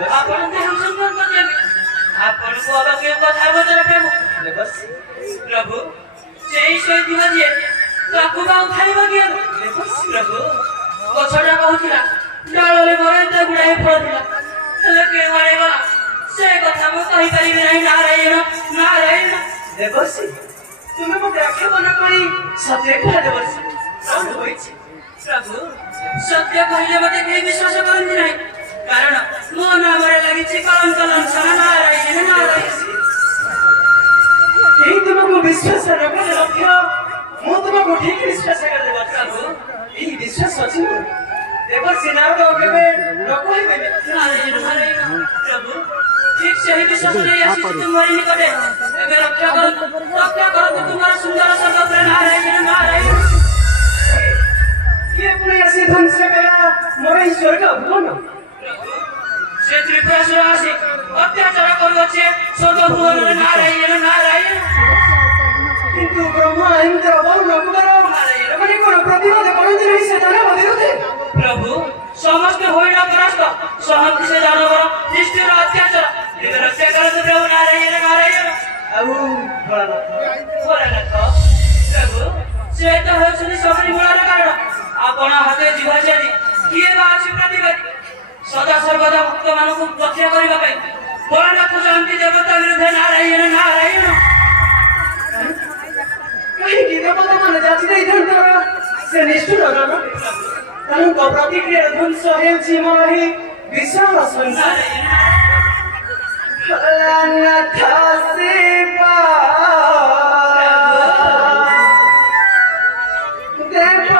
ଆପଣ ଦେହ ସମ୍ପର୍କ ଦେବେ ଆପଣଙ୍କୁ ଅବାକ୍ୟ କଥା ବଦଳ ପ୍ରଭୁ ପ୍ରଭୁ ସେଇ ଶୋଇଥିବା ଯିଏ ତାକୁ ଆଉ ଖାଇବା କିଏ ପ୍ରଭୁ ଗଛଟା କହୁଥିଲା ଡାଳରେ ମୋର ଏତେ ଗୁଡ଼ାଏ ଫଳ ଥିଲା ହେଲେ କିଏ ମରେଇଗଲା ସେ କଥା ମୁଁ କହିପାରିବି ନାହିଁ ନାରାୟଣ ନାରାୟଣ ଦେବର୍ଷି ତୁମେ ମୋତେ ଆକ୍ଷେପଣ କରି ସତ୍ୟ କୁହ ଦେବର୍ଷି କଣ ହୋଇଛି ପ୍ରଭୁ ସତ୍ୟ କହିଲେ ମୋତେ କେହି ବିଶ୍ୱାସ କରନ୍ତି ନାହିଁ କାରଣ ମୋ ନାମରେ ଲାଗିଛି କଳଙ୍କ ଲଂଘନ ନାରାୟଣ ନାରାୟଣ କେହି ତୁମକୁ ବିଶ୍ୱାସ ନ କଲେ ଲକ୍ଷ୍ୟ ମୁଁ ତୁମକୁ ଠିକ ବିଶ୍ୱାସ କରିଦେବ ପ୍ରଭୁ ଏହି ବିଶ୍ୱାସ ଅଛି ମୋର ଦେବର୍ଷି ନାରଦ କେବେ ନ କହିବେନି ନାରାୟଣ ନାରାୟଣ ପ୍ରଭୁ ଠିକ ସେହି ବିଶ୍ୱାସ ନେଇ ଆସିଛି ତୁମରି ନିକଟେ ଏବେ ରକ୍ଷା କରନ୍ତୁ ତୁମର ସୁନ୍ଦର ସ୍ୱର୍ଗ ଉପରେ ନାରାୟଣ ନାରାୟଣ କିଏ ପୁଣି ଆସି ଧ୍ୱଂସ କଲା ମୋର ଏହି ସ୍ୱର୍ଗ ଭୁବନ ସେ ତ୍ରିପୁରାସୁର ଆସି ଅତ୍ୟାଚାର କରୁଅଛେ ସ୍ୱର୍ଗ ଭୁବନରେ ନାରାୟଣ ନାରାୟଣ କିନ୍ତୁ ବ୍ରହ୍ମା ଇନ୍ଦ୍ର ବରୁଣ କୁମାର ଏମାନେ କଣ ପ୍ରତିବାଦ କରନ୍ତି ନାହିଁ ସେ ଦାନବ ବିରୁଦ୍ଧେ ପ୍ରଭୁ ସମସ୍ତେ ହୋଇଣ ପରାସ୍ତ ସହନ୍ତି ସେ ଦାନବର ଦୃଷ୍ଟିର ଅତ୍ୟାଚାର ଏବେ ରକ୍ଷା କରନ୍ତୁ ପ୍ରଭୁ ନାରାୟଣ ନାରାୟଣ ଆଉ ଭୋଳାନାଥ ପ୍ରଭୁ ସେ ତ ହେଉଛନ୍ତି ସବୁରି ମୂଳର କାରଣ ଆପଣ ହାତେ ଜିଭ ଚାଲି କିଏ ବା ଅଛି ପ୍ରତିବାଦୀ ସଦା ସର୍ବଦା ଭକ୍ତମାନଙ୍କୁ ରକ୍ଷା କରିବା ପାଇଁ ଭୋଳାନାଥ ଯାଆନ୍ତି ଦେବତା ବିରୁଦ୍ଧେ ନାରାୟଣ ନାରାୟଣ କାହିଁକି ଦେବତା ମାନେ ଯାଚି ଦେଇଥାନ୍ତି ସେ ନିଷ୍ଠୁର ଜନ ତାଙ୍କ ପ୍ରତିକ୍ରିୟାର ଧ୍ୱଂସ ହେଉଛି ମୋର ଏହି ବିଶାଳ ସଂସାର ଭୋଳାନାଥ ଶିବ ଦେବ